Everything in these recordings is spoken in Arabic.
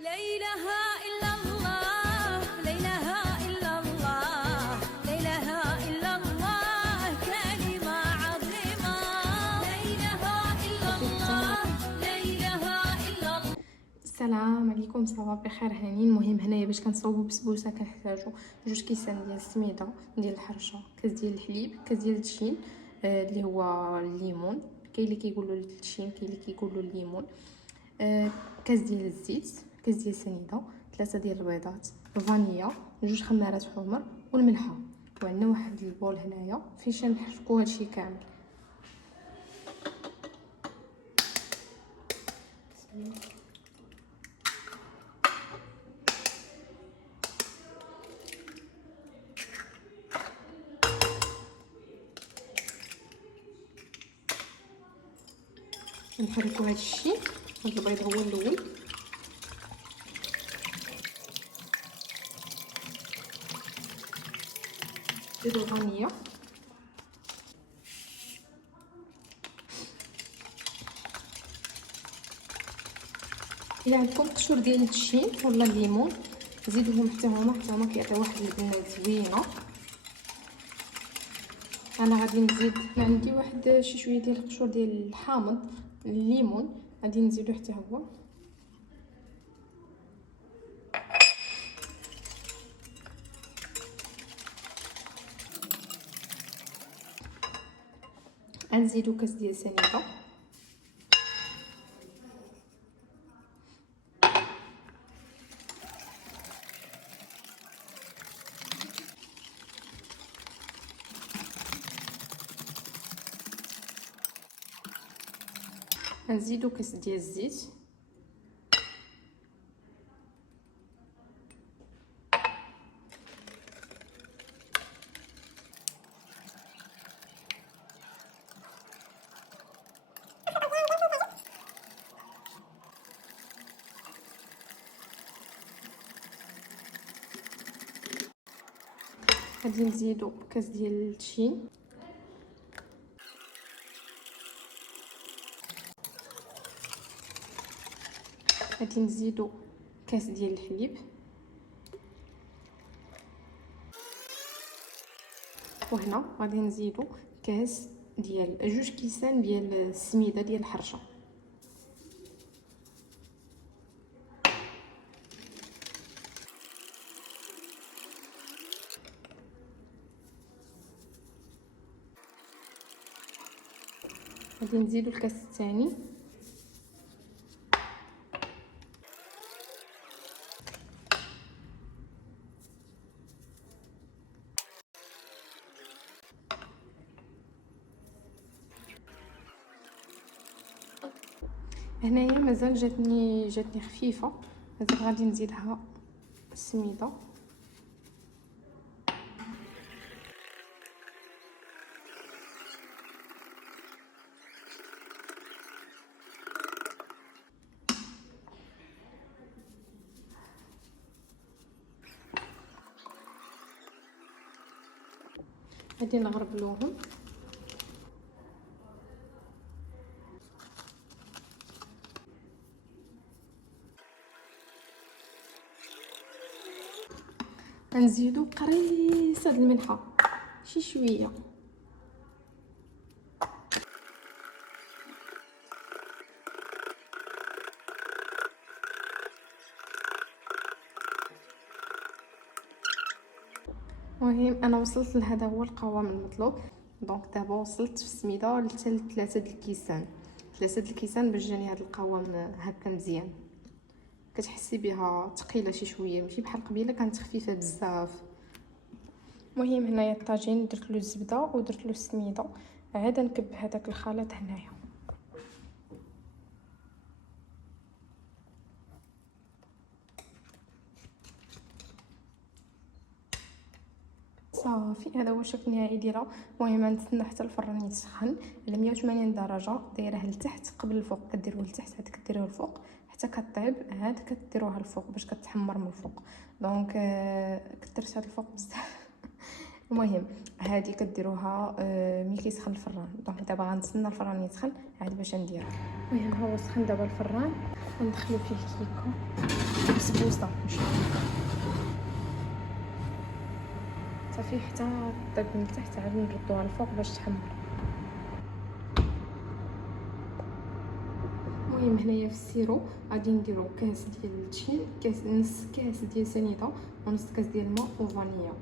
لا إله إلا الله لا إله إلا الله لا إله إلا الله كلمة عظيمة لا إله إلا الله لا إله إلا الله. السلام عليكم، صباح بخير هانين. المهم هنايا باش كنصاوبوا بسبوسه كنحتاجوا 2 كيسان ديال السميده ديال الحرشه، كاس ديال الحليب، كاس ديال التشين اللي هو الليمون، كاين اللي كيقولوا التشين كاين اللي كيقولوا الليمون، كاس ديال الزيت، كاس ديال السنيده، 3 ديال البيضات، فانيلا، 2 خمارات حمر والملحه. وعندنا واحد البول هنايا فين نحركوا هادشي كامل. نحركوا هذا الشيء. هذا البيض هو الاول، نديرو الفانيلا، الا عندكم قشور ديال التشين ولا الليمون زيدوهم حتى هما كيعطيو واحد البنات زوينه. انا غادي نزيد، عندي واحد شي شويه ديال القشور ديال الحامض الليمون غادي نزيدو حتى هو. غنزيدو كاس ديال السنيده، غنزيدو كاس ديال الزيت، غادي نزيدو كاس ديال التشين، غادي نزيدو كاس ديال الحليب، وهنا غادي نزيدو كاس ديال 2 كيسان ديال السميده ديال الحرشه. غادي نزيدو الكاس الثاني، هنايا مازال جاتني خفيفه، مازال غادي نزيدها السميده. غادي نغربلوهم، غنزيدو قريصه د الملحه، شي شويه. المهم انا وصلت لهذا هو القوام المطلوب. دونك دابا وصلت في السميده حتى ل3 د الكيسان، 3 د الكيسان باش جاني هذا القوام هكا مزيان. كتحسي بها ثقيله شي شويه، ماشي بحال قبيله كانت خفيفه بزاف. المهم هنايا الطاجين درت له الزبده ودرت له السميده، عاد نكب هذاك الخليط هنايا. صافي هذا هو الشكل النهائي ديالها. المهم نتسنى حتى الفران يسخن على 180 درجه، دايره لتحت قبل الفوق، كديروه لتحت عاد كديروه الفوق حتى كطيب، عاد كديروها الفوق باش كتحمر من الفوق. دونك كثرت هذا الفوق بزاف المهم هذه كديروها ملي كيسخن الفران. دونك دابا غنتسنى الفران يسخن عاد باش نديرها. المهم ها هو سخن دابا الفران، غندخلو فيه كيكه بسبوسه مشويه صافي حتى طيب من تحت، عاد نردوها الفوق باش تحمر. المهم هنايا في السيرو غادي نديرو كاس ديال التشين، نص كاس ديال سنيده ونص كاس ديال الماء وفانيليا.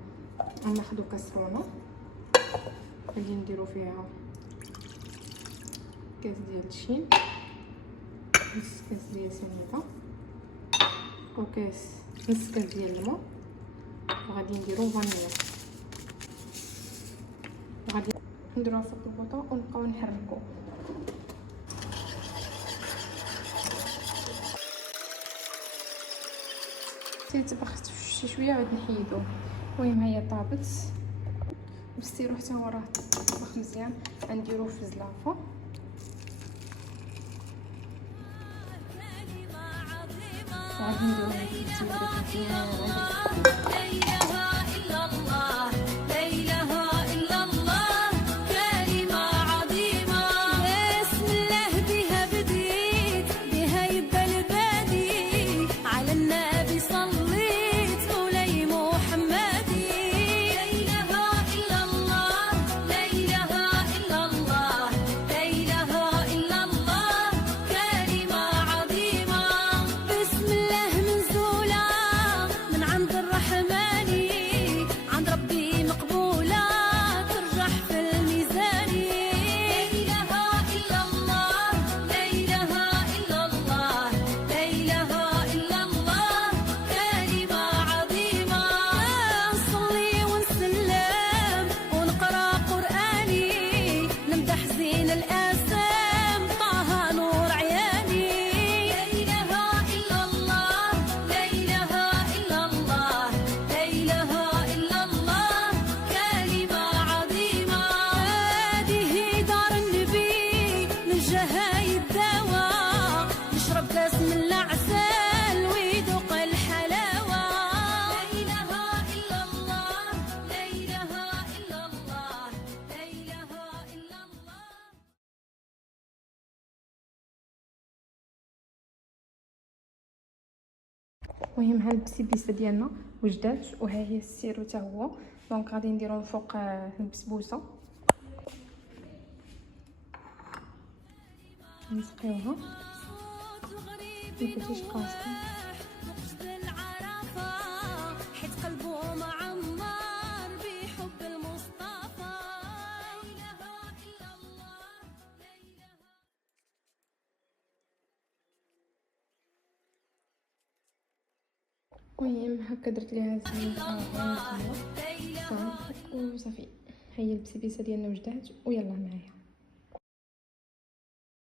غناخدو كاسرونه غادي نديرو فيها كاس ديال التشين، نص كاس ديال سنيده وكاس نص كاس ديال الماء، وغادي نديرو فانيليا وغادي نديروها في الطبوطه ونبقاو نحركو. تيتبخ شي شويه عاد نحيدوه. المهم هي طابت بالسيرو حتى هو راه طبخ مزيان. غنديروه في الزلافه وغادي نديروه في الزيت مزيان. المهم ها البسبيسه ديالنا وجدات، وها هي السيرو حتى هو. دونك غادي نديرو من فوق البسبوسه نسقيوها مكنتيش قاصحه. المهم هكا درت ليها الزيت وصافي. هي البسبيسه ديالنا وجدات ويلا معايا.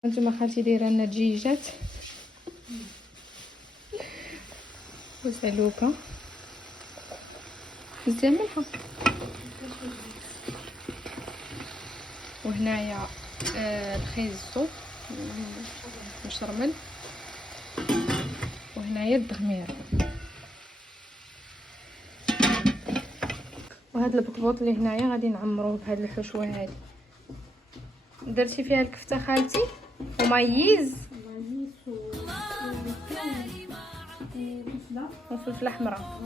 هانتوما خالتي دايره لنا دجيجات وسلوكه مزيان ملحه، وهنايا الخيزو مشرمل، وهنايا الدغمير. وهاد البطبوط اللي هنايا غادي نعمروه بهاد الحشوه هادي. درتي فيها الكفته خالتي ومايز وفلفله حمراء.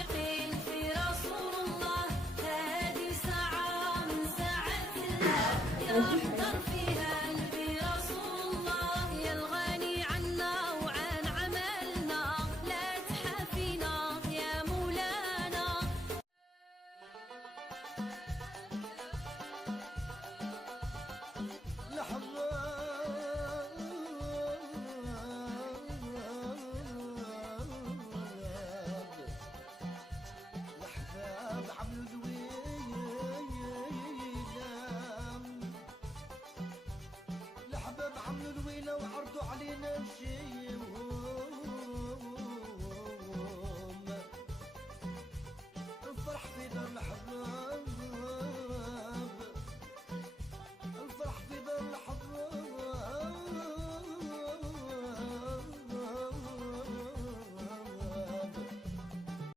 صادقين في رسول الله. هذه ساعة من ساعات الله يأثر فيها قلبي رسول الله. يا الغني عنا وعن عملنا لا تحافينا يا مولانا. الأحباب عملوا الويلة، الأحباب عملوا الويلة وعرضوا علينا